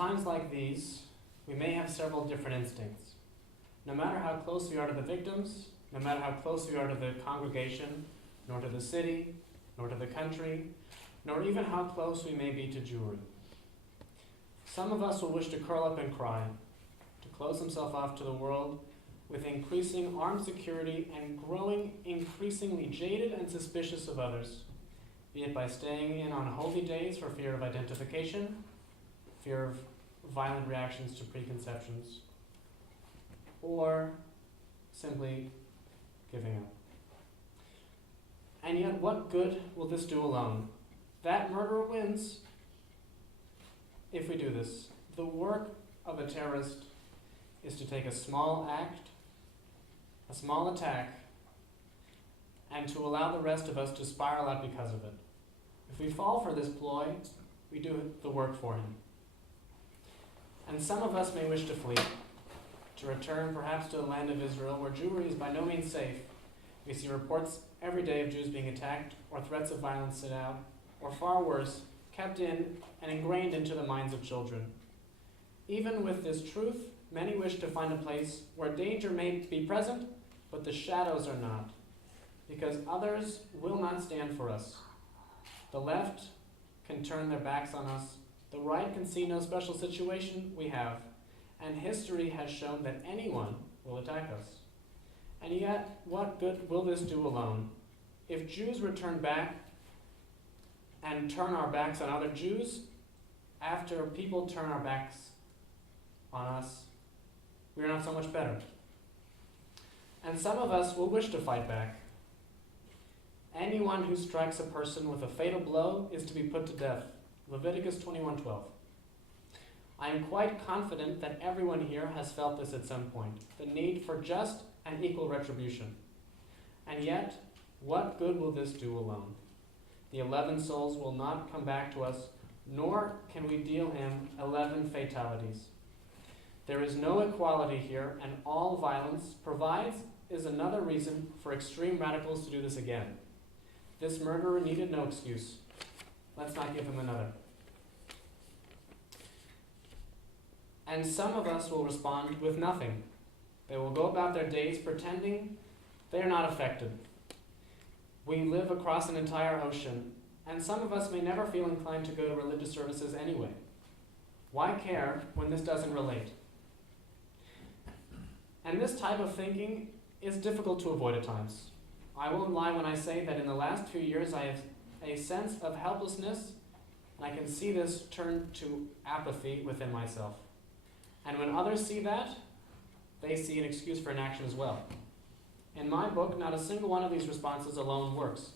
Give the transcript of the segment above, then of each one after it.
times like these, we may have several different instincts. No matter how close we are to the victims, no matter how close we are to the congregation, nor to the city, nor to the country, nor even how close we may be to Jewry. Some of us will wish to curl up and cry, to close himself off to the world with increasing armed security and growing increasingly jaded and suspicious of others, be it by staying in on holy days for fear of identification, fear of violent reactions to preconceptions, or simply giving up. And yet, what good will this do alone? That murderer wins if we do this. The work of a terrorist is to take a small act, a small attack, and to allow the rest of us to spiral out because of it. If we fall for this ploy, we do the work for him. And some of us may wish to flee, to return perhaps to the land of Israel, where Jewry is by no means safe. We see reports every day of Jews being attacked, or threats of violence sent out, or far worse, kept in and ingrained into the minds of children. Even with this truth, many wish to find a place where danger may be present, but the shadows are not, because others will not stand for us. The left can turn their backs on us. The right can see no special situation we have, and history has shown that anyone will attack us. And yet, what good will this do alone? If Jews return back and turn our backs on other Jews, after people turn our backs on us, we are not so much better. And some of us will wish to fight back. Anyone who strikes a person with a fatal blow is to be put to death. Leviticus 21:12. I am quite confident that everyone here has felt this at some point, the need for just and equal retribution. And yet, what good will this do alone? The 11 souls will not come back to us, nor can we deal him 11 fatalities. There is no equality here, and all violence provides is another reason for extreme radicals to do this again. This murderer needed no excuse. Let's not give him another. And some of us will respond with nothing. They will go about their days pretending they are not affected. We live across an entire ocean, and some of us may never feel inclined to go to religious services anyway. Why care when this doesn't relate? And this type of thinking is difficult to avoid at times. I won't lie when I say that in the last few years I have a sense of helplessness, and I can see this turn to apathy within myself. And when others see that, they see an excuse for inaction as well. In my book, not a single one of these responses alone works.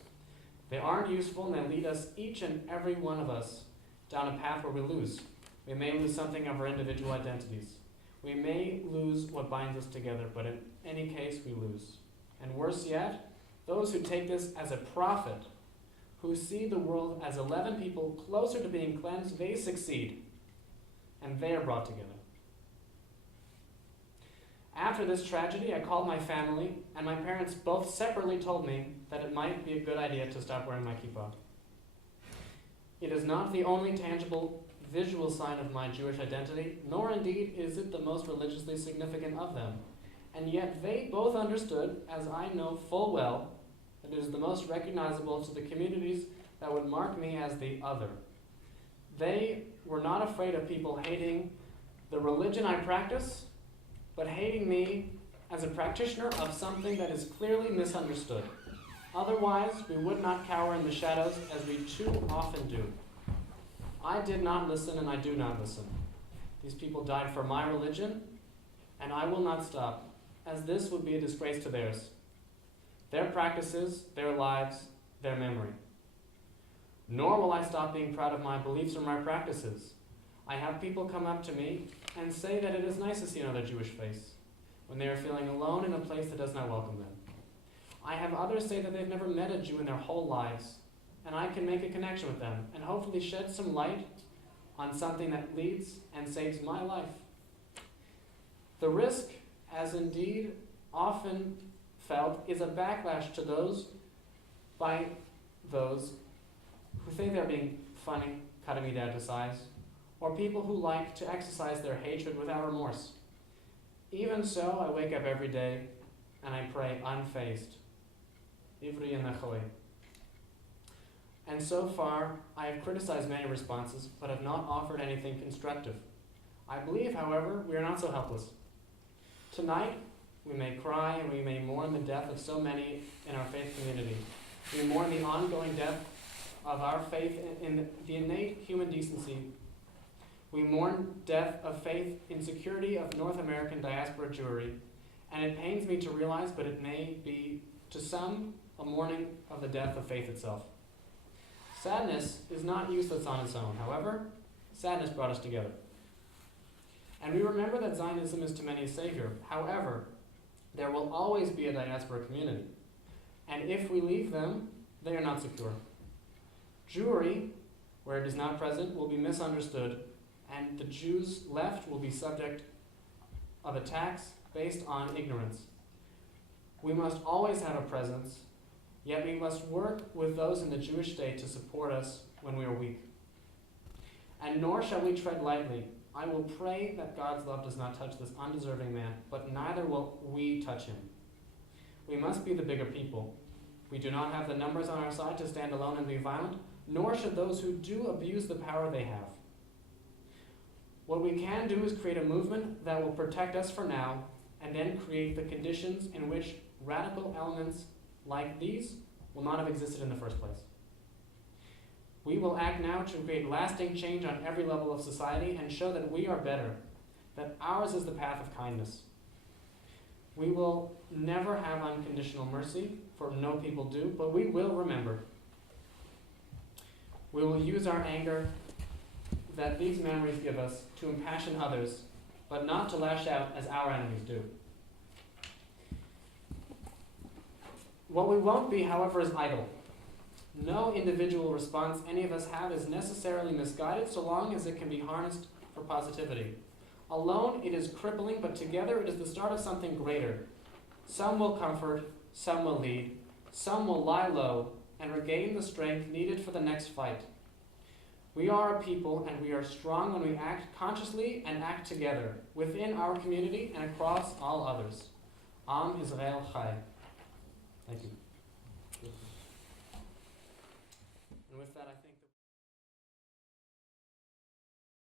They aren't useful, and they lead us, each and every one of us, down a path where we lose. We may lose something of our individual identities. We may lose what binds us together, but in any case, we lose. And worse yet, those who take this as a profit, who see the world as 11 people closer to being cleansed, they succeed, and they are brought together. After this tragedy, I called my family, and my parents both separately told me that it might be a good idea to stop wearing my kippah. It is not the only tangible visual sign of my Jewish identity, nor indeed is it the most religiously significant of them. And yet they both understood, as I know full well, that it is the most recognizable to the communities that would mark me as the other. They were not afraid of people hating the religion I practice, but hating me as a practitioner of something that is clearly misunderstood. Otherwise, we would not cower in the shadows as we too often do. I did not listen, and I do not listen. These people died for my religion, and I will not stop, as this would be a disgrace to theirs. Their practices, their lives, their memory. Nor will I stop being proud of my beliefs or my practices. I have people come up to me and say that it is nice to see another Jewish face when they are feeling alone in a place that does not welcome them. I have others say that they've never met a Jew in their whole lives, and I can make a connection with them and hopefully shed some light on something that leads and saves my life. The risk, as indeed often felt, is a backlash to those who think they're being funny, cutting me down to size, or people who like to exercise their hatred without remorse. Even so, I wake up every day and I pray unfazed. Ivri Yenachoi. And so far, I have criticized many responses, but have not offered anything constructive. I believe, however, we are not so helpless. Tonight, we may cry and we may mourn the death of so many in our faith community. We mourn the ongoing death of our faith in the innate human decency. We mourn death of faith in security of North American diaspora Jewry, and it pains me to realize, but it may be, to some, a mourning of the death of faith itself. Sadness is not useless on its own. However, sadness brought us together. And we remember that Zionism is to many a savior. However, there will always be a diaspora community. And if we leave them, they are not secure. Jewry, where it is not present, will be misunderstood, and the Jews left will be subject of attacks based on ignorance. We must always have a presence, yet we must work with those in the Jewish state to support us when we are weak. And nor shall we tread lightly. I will pray that God's love does not touch this undeserving man, but neither will we touch him. We must be the bigger people. We do not have the numbers on our side to stand alone and be violent, nor should those who do abuse the power they have. What we can do is create a movement that will protect us for now, and then create the conditions in which radical elements like these will not have existed in the first place. We will act now to create lasting change on every level of society and show that we are better, that ours is the path of kindness. We will never have unconditional mercy, for no people do, but we will remember. We will use our anger that these memories give us to impassion others, but not to lash out as our enemies do. What we won't be, however, is idle. No individual response any of us have is necessarily misguided so long as it can be harnessed for positivity. Alone, it is crippling, but together it is the start of something greater. Some will comfort, some will lead, some will lie low and regain the strength needed for the next fight. We are a people, and we are strong when we act consciously and act together, within our community and across all others. Am Israel Chai. Thank you. And with that, I